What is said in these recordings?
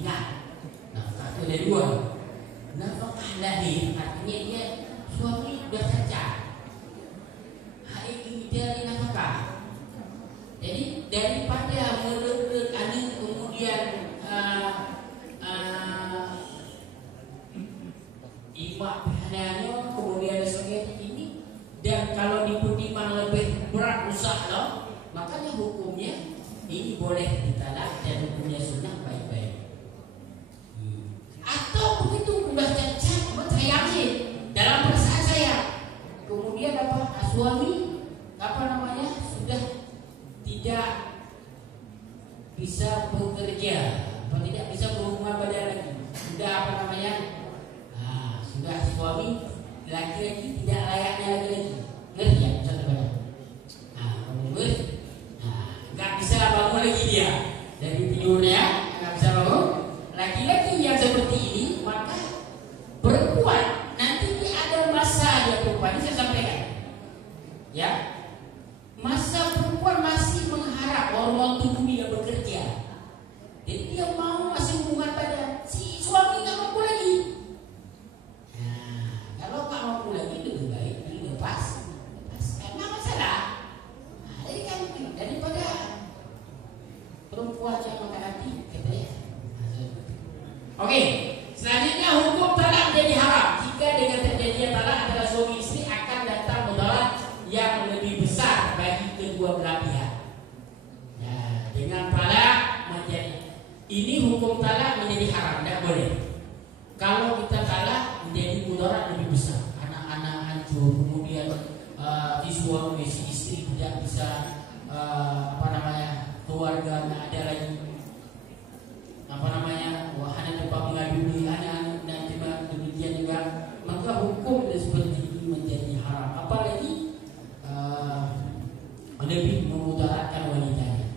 ingat. Nafkah itu ada dua. Nafkah lahir artinya dia suami sudah cacat. Ini dari nafkah. Jadi daripada merebut anak kemudian imak pihananya kemudian sebagainya ini, dan kalau dipertimbang lebih berat rusak loh, makanya hukumnya ini boleh ditalak dan hukumnya sunnah baik-baik. Atau begitu sudah cacat, saya ambil dalam perasaan saya, kemudian suami sudah tidak bisa bekerja, atau tidak bisa berhubungan badan lagi, sudah sudah suami laki-laki tidak layaknya lagi, ngerti ya contohnya? Nggak bisa bangun lagi dia dari tidurnya, nggak bisa bangun. Laki-laki yang seperti ini, maka perempuan nanti ada masa dia perempuan, ini saya sampaikan, ya, masa perempuan masih mengharap hormon tubuh dia bekerja, jadi dia mau masih hubungan badan, si suami nggak mampu lagi. Kalau nggak mampu lagi lebih baik lepas, nggak masalah. Jadi kan daripada perempuan yang makan hati, katanya. Oke, selanjutnya hukum talak menjadi haram jika dengan terjadinya talak antara suami istri akan datang mudarat yang lebih besar bagi kedua belah pihak. Nah, dengan talak menjadi ini hukum talak menjadi haram, tidak boleh. Kalau kita talak menjadi mudarat lebih besar, anak-anak hancur, kemudian si suami si istri tidak bisa keluarga nggak ada lagi, wahana tempat mengadu anak dan demikian juga, maka hukum seperti ini menjadi haram. Apalagi lebih memudaratkan wanitanya.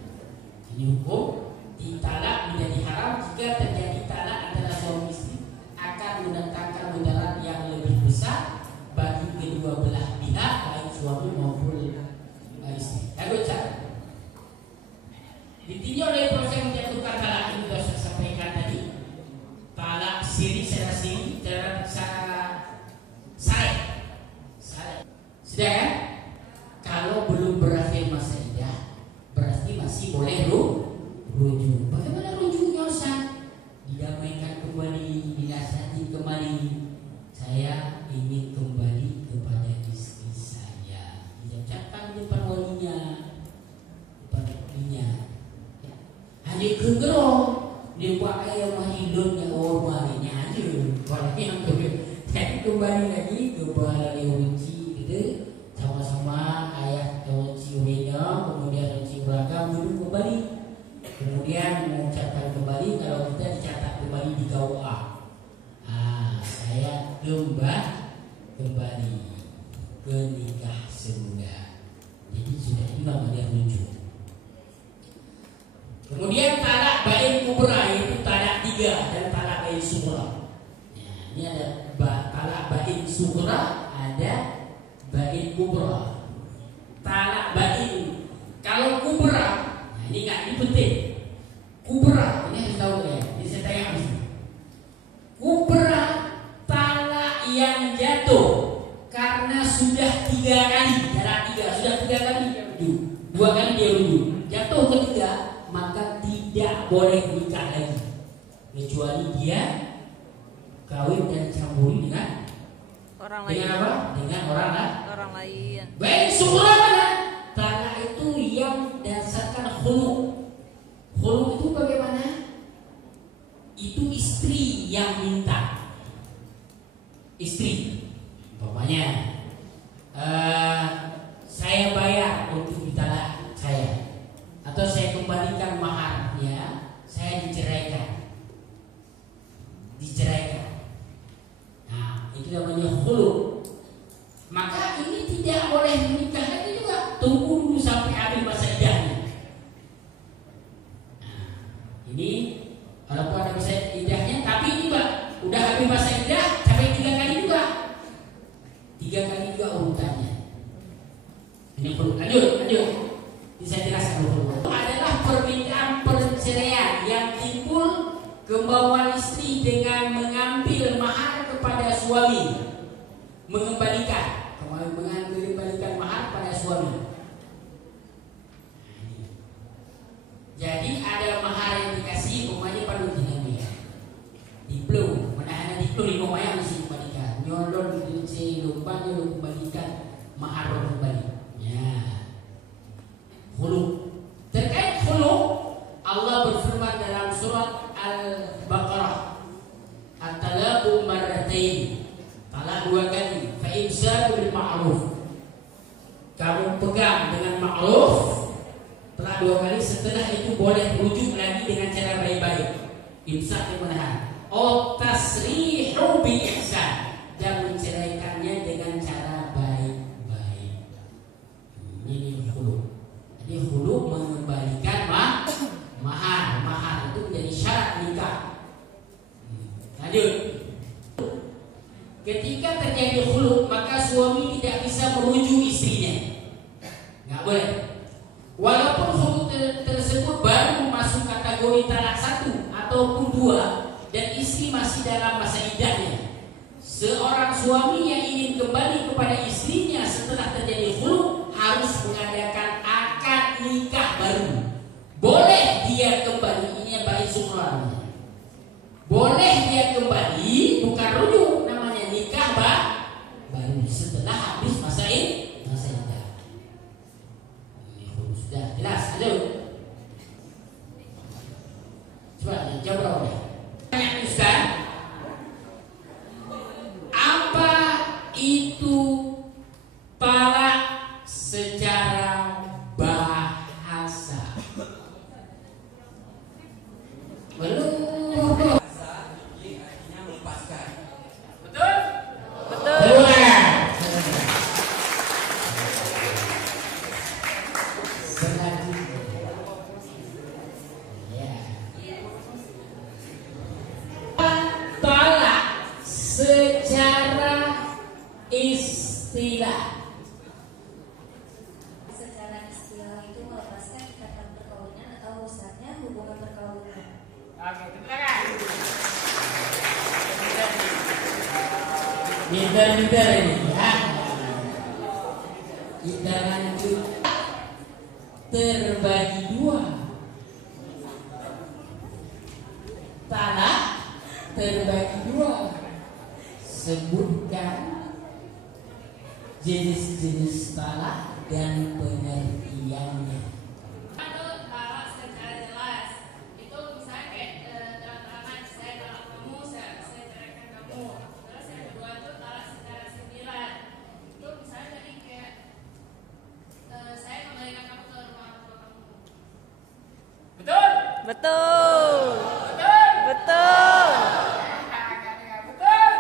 Ini hukum ditalak menjadi haram jika terjadi talak antara suami istri akan mendatangkan mudarat yang lebih besar bagi kedua belah pihak, baik suami maupun istri. Lalu ditinjau oleh proses menjatuhkan talak ini sudah saya sampaikan tadi. Talak siri secara siri, secara sarai. Sudah kan? Kalau belum berakhir masa iddah, berarti masih boleh rujuk. Bagaimana rujuknya Ustaz? Didamaikan kembali, dinasihati kembali. Saya ingin kembali kepada istri saya. Diucapkan di depan walinya, hanya kegerong dia buat ayam mahidunnya walinya aja, walinya jadi kembali lagi kepada Leonci gitu, sama-sama ayah Leonci Wenya, kemudian Leonci beragam duduk kembali, kemudian mengucapkan kembali. Kalau kita dicatat kembali di KUA, saya kembali ke nikah semula, jadi sudah juga dia rujuk. Kemudian talak bain kubra, yaitu talak 3 dan talak bain sughra. Ini ada talak bain sughra, ada bain kubra. Talak bain, kalau kubra, ini penting. Kubra, ini harus tahu ya. Ini saya tanya habis. Kubra talak yang jatuh karena sudah 3 kali, talak 3 sudah 3 kali rujuk, 2 kali dia rujuk, jatuh ketiga, maka tidak boleh nikah lagi kecuali dia kawin dan campuri dengan orang lain. Dengan apa? Dengan orang lain. Baik, sughra mana? Talak itu yang dasarkan khulu. Khulu itu bagaimana? Itu istri yang minta. Istri, umpamanya saya bayar untuk ditalak saya, atau saya kembalikan maharnya, saya diceraikan. Nah, itu namanya khulu. Maka ini tidak boleh menikah lagi juga. Tunggu dulu sampai habis masa iddahnya. Nah, ini kalau ada masa iddahnya, tapi ini Pak, udah habis masa iddah sampai 3 kali juga. 3 kali juga urutannya. Ini khulu. Lanjut. Bisa jelaskan dulu. Adalah permintaan perceraian yang timbul kemauan istri dengan mengambil mahar kepada suami, mengembalikan mahar pada suami. Jadi ada mahar yang dikasih, umpamanya pada dinamika diplom, menahan diplom di rumah yang mesti kembalikan, nyolong di lupa dia kembalikan mahar kembali. Ya, khulu. Terkait khulu, Allah berfirman dalam surat Al-Baqarah, at-talaqu marratayn, talak 2 kali, fa imsaku bil ma'ruf, kamu pegang dengan ma'ruf, talak 2 kali, setelah itu boleh rujuk lagi dengan cara baik-baik, imsak yang menahan, tasrihu bi ihsan, dan menceraikannya dengan cara baik-baik. Ini khulu. Jadi khulu mengembalikan mahar itu menjadi syarat nikah. Lanjut. Ketika terjadi khulu, maka suami tidak bisa merujuk istrinya. Nggak boleh. Walaupun khulu tersebut baru masuk kategori talak 1 ataupun 2 dan istri masih dalam masa iddahnya. Seorang suami yang ingin kembali kepada istrinya setelah terjadi khulu harus mengadakan akad nikah baru. Boleh dia kembali, ini baik sumran. Boleh dia kembali, bukan rujuk, namanya nikah baru setelah habis masa iddah. Sudah jelas, halo. Coba jawab boleh. Tanya Ustaz, apa itu talak secara bahasa? Belum. Artinya melepaskan. Betul? Betul. Talak secara istilah. Secara istilah itu melepaskan ikatan perkawinan atau rusaknya hubungan perkawinan. Oke, silakan. Pintar-pintar ini ya. Kita lanjut. Terbagi 2. Talak terbagi 2. Sebutkan jenis-jenis talak dan pengertiannya. Talak secara jelas itu misalnya kayak terang-terangan, saya talak kamu, saya ceraikan kamu. Terus yang kedua itu talak secara sindiran, itu misalnya tadi kayak saya kembalikan kamu ke rumah orang tua kamu. Betul? Betul. Betul? Betul. Betul?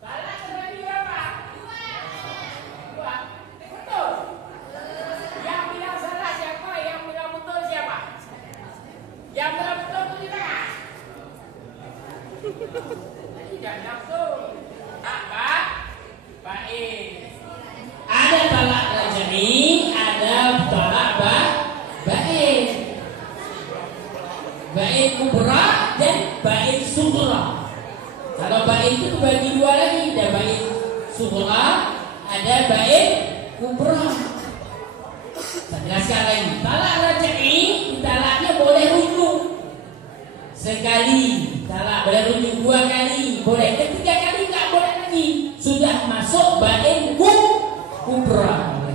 Talak terbagi berapa? 2. Betul? Yang bilang salah siapa? Yang bilang betul siapa? Yang bilang betul itu di tengah. Tidak betul. Baik. Ada talak rajani, ada talak baik. Baik kubra dan baik sughra. Kalau baik itu bagi 2 lagi, ada baik sughra, ada baik kubra. Saya jelaskan lagi. Talak raj'i, talaknya boleh rujuk sekali, talak boleh rujuk 2 kali, boleh 3 kali nggak boleh lagi. Sudah masuk baik kubra.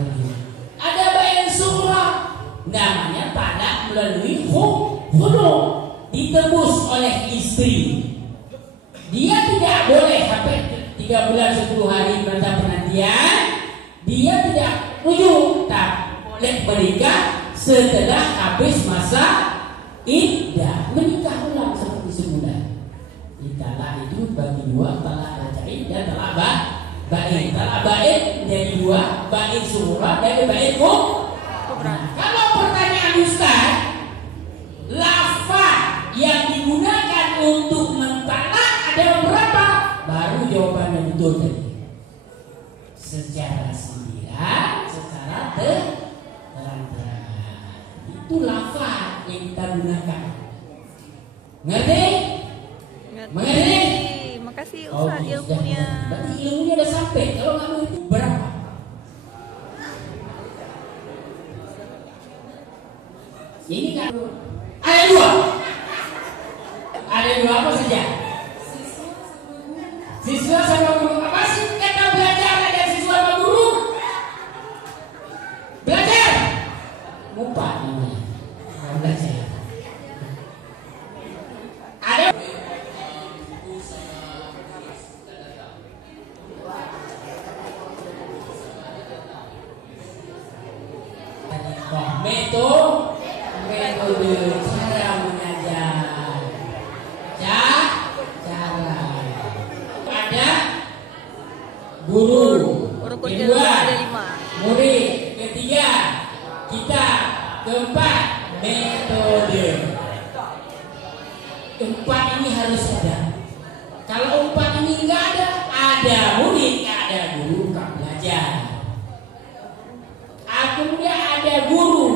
Ada baik sughra, namanya talak melalui khulu, ditebus oleh istri. Dia tidak boleh sampai 3 bulan 10 hari masa penantian, dia tidak rujuk, tak boleh menikah setelah habis masa iddah, menikah ulang seperti semula. Talak itu bagi 2, talak raj'i dan talak baik. Talak baik jadi 2, baik sughra dan baik kubra. Kalau pertanyaan Ustaz, lafaz yang digunakan untuk mentalak ada berapa? Baru jawabannya betul tadi. Secara sindiran, secara terang-terangan. Itu lafaz yang kita gunakan. Ngerti? Mengerti? Makasih Oh, Ustaz ilmunya. Berarti ilmunya udah sampai. Kalau nggak mau itu berapa? Ini kan ada dua. Ada dua apa saja? Siswa sama guru. Apa sih kata belajar ada siswa sama guru? Belajar. Lupa namanya. Belajar. Ada. Metode cara mengajar. Cara. Ada guru. Rukun ilmu Kedua, ada 5. murid. Ketiga, kita. Keempat, metode. Empat ini harus ada. Kalau empat ini nggak ada murid, nggak ada guru, nggak belajar. Kemudian ada guru,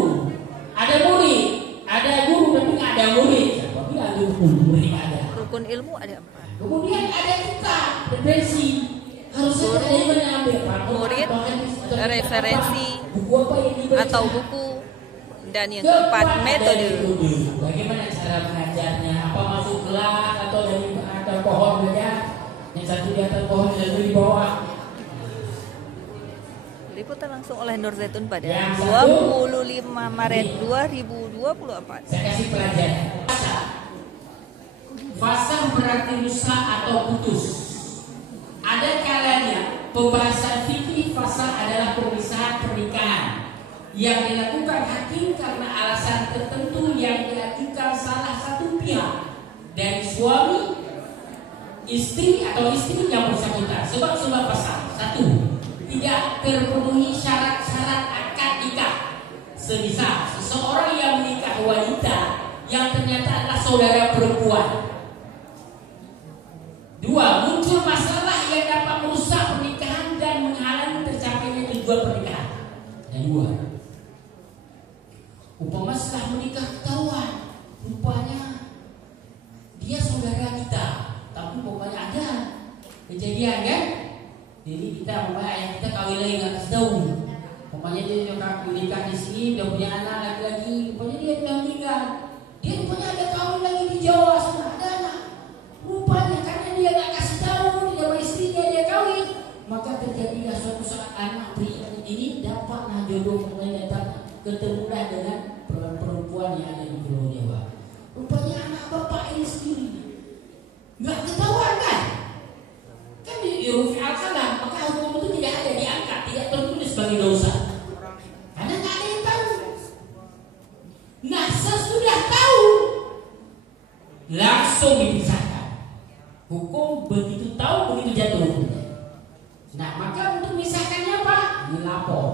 ada murid, ada guru tapi nggak ada murid. Siapa bilang murid ada? Rukun ilmu ada 4. Kemudian ada kita referensi. Harusnya ada yang mengambil Murid, referensi, buku apa yang dibaca? atau buku. Dan yang keempat, metode. Bagaimana cara mengajarnya? Apa masuk kelas atau dari atas pohon saja? Yang satu di atas pohon, yang satu di bawah. Liputan langsung oleh Nur Zaitun pada Yang satu, 25 Maret 2024. Saya kasih pelajaran. Fasah berarti rusak atau putus. Ada kalanya pembahasan fikih fasah adalah pemisahan pernikahan yang dilakukan hakim karena alasan tertentu yang diajukan salah satu pihak dari suami, istri atau istri yang bersangkutan. Sebab-sebab fasah: 1. Tidak terpenuhi syarat-syarat akad nikah. Semisal seseorang yang menikah wanita yang ternyata adalah saudara perempuan. 2. Muncul masalah yang dapat merusak pernikahan dan menghalangi tercapainya tujuan pernikahan. Dan 2. Umpama setelah menikah ketahuan, rupanya dia saudara kita, tapi pokoknya ada kejadian kan? Jadi kita ayah kita kawin lagi nggak kasih tahu. Pokoknya dia menikah di sini, udah punya anak lagi. Pokoknya dia udah meninggal. Dia rupanya ada kawin lagi di Jawa sana, ada anak. Rupanya karena dia nggak kasih tahu, dia sama istrinya dia kawin, maka terjadilah suatu saat anak pria ini dapatlah jodoh, pokoknya datang ketemulah dengan perempuan yang ada di Pulau Jawa. Rupanya anak bapak ini sendiri nggak ketahuan kan? Kan di rufi al-kalam, maka hukum itu tidak ada diangkat, tidak tertulis sebagai dosa karena nggak ada yang tahu. Nah sesudah tahu langsung dipisahkan. Hukum begitu tahu begitu jatuh hukumnya. Nah maka untuk memisahkannya apa? Dilapor.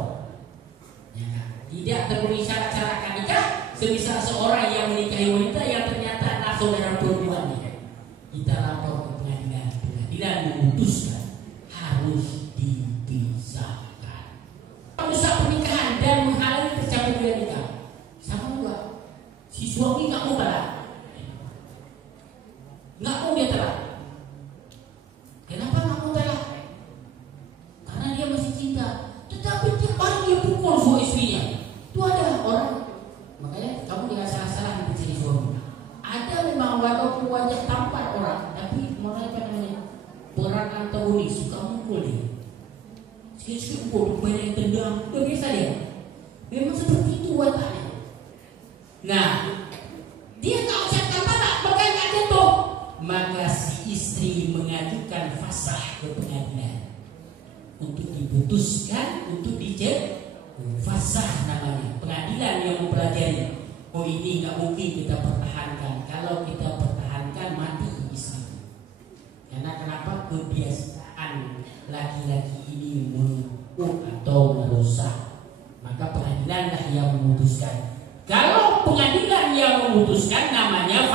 Ya, tidak terpenuhi syarat-syarat akad nikah. Semisal seorang yang menikahi wanita yang ternyata adalah saudara perempuannya, kita lapor ke pengadilan. Pengadilan memutuskan harus dipisahkan. Merusak pernikahan dan menghalangi tercapainya nikah. Sama juga si suami nggak mau talak, nggak mau dia talak. Kenapa nggak mau talak? Karena dia masih cinta. Tetapi tiap hari dia pukul suami istrinya. Itu ada orang. Makanya kamu jangan salah-salah mencari suami. Ada memang walaupun wajah tampan orang, tapi mereka namanya peran antagonis, suka mukul dia. Sikit-sikit mukul, banyak tendang, udah biasa dia. Memang seperti itu wataknya. Nah, dia nggak ucapkan talak, makanya nggak jatuh. Maka si istri mengajukan fasah ke pengadilan untuk diputuskan, untuk dicek. Fasah namanya, pengadilan yang mempelajari. Oh ini nggak mungkin kita pertahankan. Kalau kita pertahankan mati istri. Karena kenapa? Kebiasaan laki-laki ini menukuk atau merusak. Maka pengadilanlah yang memutuskan. Kalau pengadilan yang memutuskan namanya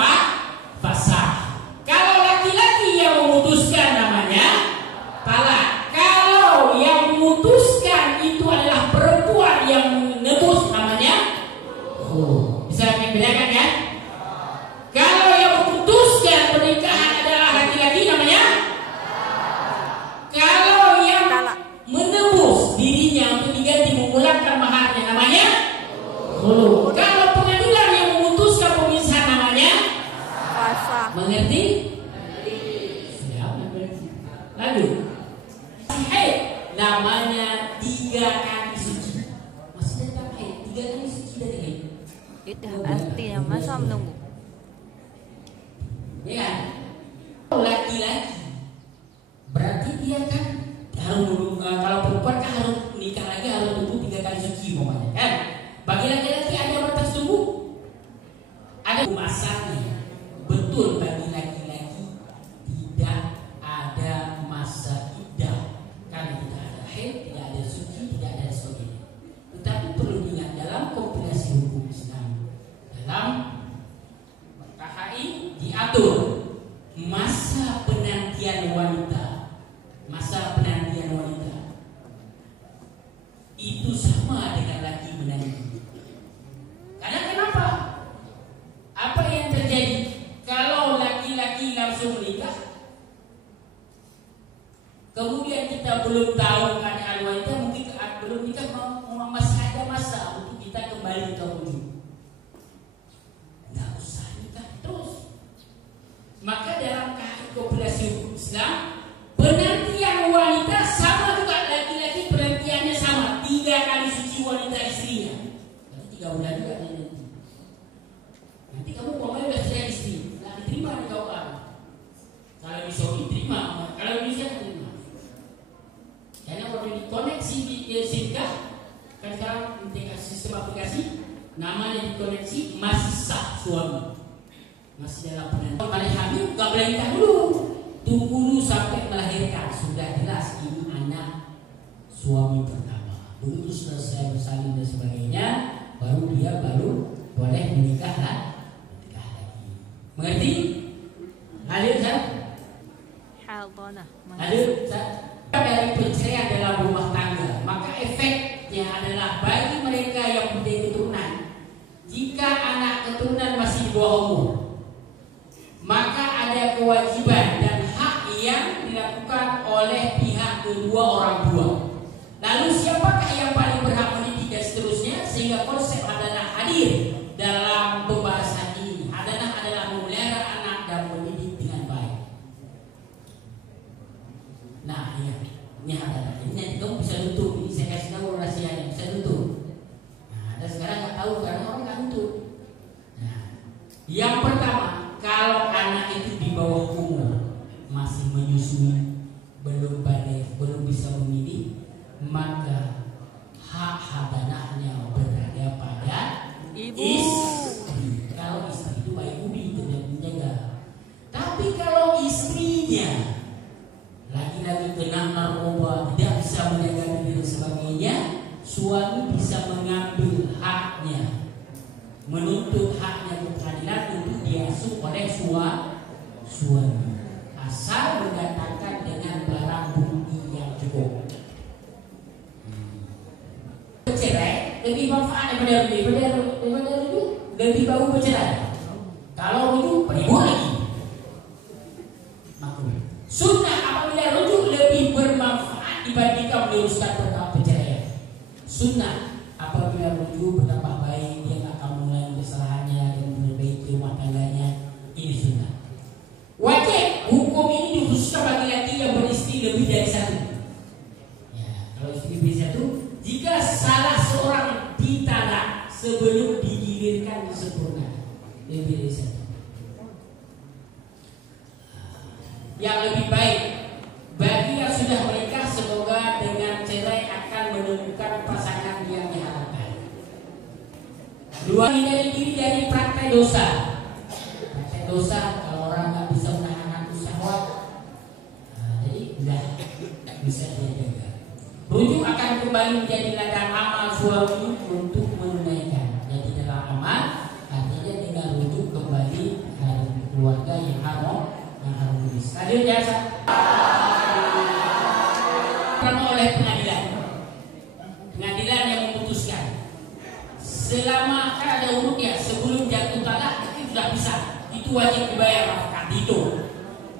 fasah. Kalau laki-laki yang memutuskan namanya talak. Kalau yang memutuskan itu adalah perempuan yang menebus namanya bisa membedakan kan? Kalau yang memutuskan masa menunggu. Ya kan? Laki-laki berarti dia kan harus kalau perempuan kan harus nikah lagi, harus tunggu 3 kali suci umpamanya kan. Bagi laki-laki ada batas tunggu, ada masanya. Betul, bagi laki-laki tidak ada masa iddah, karena tidak ada haid, tidak ada suci, tidak ada sebagainya. Tetapi perlu diingat dalam kompilasi hukum Islam, dalam KHI diatur masa penantian wanita. Masa penantian wanita itu sama dengan laki menanti. Karena kenapa? Apa yang terjadi kalau laki-laki langsung menikah, kemudian kita belum tahu keadaan wanita, mungkin belum nikah, masih ada masa untuk kita kembali ke rujuk. Nggak usah nikah terus. Maka dalam kompilasi hukum Islam, penantian wanita sama juga laki-laki, penantiannya sama, 3 kali suci wanita istrinya. Nanti 3 bulan juga nanti. Nanti kamu uangnya udah sudah istri, nggak diterima di KUA. Kalau di Saudi terima, kalau di Indonesia terima. Karena waktu dikoneksi di Singkah, kan sekarang sistem aplikasi, namanya dikoneksi masih sah suami, masih dalam penantian. Kalau hamil nggak boleh nikah dulu. Tunggu dulu sampai melahirkan, sudah jelas ini anak suami pertama. Begitu selesai bersalin dan sebagainya, baru dia boleh menikah lagi. Mengerti? Hadir Ustaz? Haldona. Hadir Ustaz? Dari perceraian dalam rumah tangga, maka efeknya adalah bagi mereka yang mempunyai keturunan, jika anak keturunan masih di bawah umur, maka ada kewajiban dan hak yang dilakukan oleh pihak kedua orang tua. Lalu siapakah yang paling berhak mendidik dan seterusnya, sehingga konsep hadanah hadir dalam pembahasan ini. Hadanah adalah memelihara anak dan mendidik dengan baik. Nah, ini hadanah. Ini nanti kamu bisa tutup. Ini saya kasih tahu rahasianya, bisa tutup. Nah, dan sekarang nggak tahu karena orang nggak tutup. Nah, yang pertama, kalau anak itu di bawah umur, masih menyusui, belum balik, belum bisa memilih, maka hak hadanahnya berada pada Ibu. istri. Kalau istri itu baik budi, tidak menjaga. Tapi kalau istrinya lagi-lagi kena narkoba, tidak bisa menjaga diri dan sebagainya, suami bisa mengambil haknya, menuntut haknya ke pengadilan untuk diasuh oleh suami, asal mendatangkan dengan barang bukti yang cukup. Bercerai lebih manfaat daripada rujuk, lebih bagus bercerai. Kalau rujuk ribut lagi. Sunnah apabila rujuk lebih bermanfaat dibandingkan meluruskan perkara perceraian. Sunnah apabila rujuk bertambah baik, dia nggak akan mengulangi kesalahannya dan memperbaiki rumah tangganya. Ini sunnah. Wajib hukum ini dikhususkan bagi laki yang beristri lebih dari satu. Ya, kalau istri lebih dari satu, jika salah seorang ditalak sebelum digilirkan disempurnakan, lebih dari satu. Yang lebih baik bagi yang sudah menikah, semoga dengan cerai akan menemukan pasangan yang diharapkan. 2, hindari diri dari praktek dosa. Praktek dosa, kalau orang nggak bisa menahan nafsu syahwat, jadi udah bisa dia jaga. Rujuk akan kembali menjadi ladang amal suami untuk menunaikan. Jadi dalam amal artinya dengan rujuk kembali keluarga yang harmonis. Hadir jasa oleh pengadilan yang memutuskan. Selama kan ada urutnya, sebelum jatuh talak itu sudah bisa, itu wajib dibayar nafkah. Itu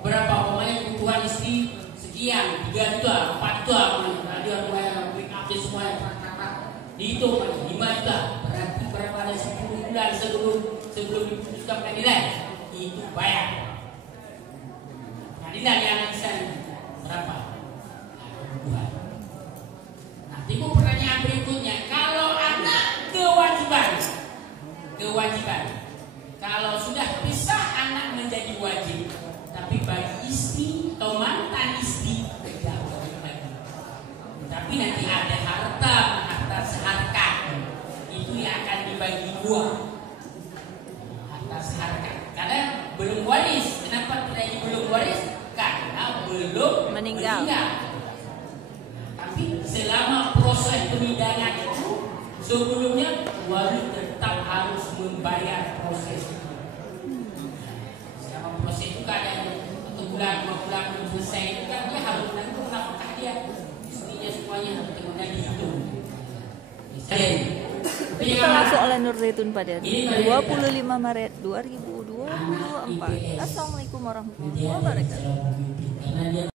berapa pokoknya kebutuhan istri sekian, 3 juta, 4 juta, ada bayar make up semuanya, dihitung 5 juta, berarti berapa ada 10 bulan sebelum diputuskan pengadilan itu bayar. Pengadilan yang bisa berapa? Nah, timbul pertanyaan berikutnya, kalau anak kewajiban disyaratkan. Karena belum waris. Kenapa tidak belum waris? Karena belum Meninggal. Tapi selama proses pemindahan itu sebelumnya wali tetap harus membayar proses. Selama proses itu kadang 1 bulan, 2 bulan belum selesai itu kan dia harus menanggung nafkah dia, istrinya semuanya kemudian dihitung. Kita langsung oleh Nur Zaitun pada 25 Maret 2024. Assalamualaikum warahmatullahi wabarakatuh. Karena dia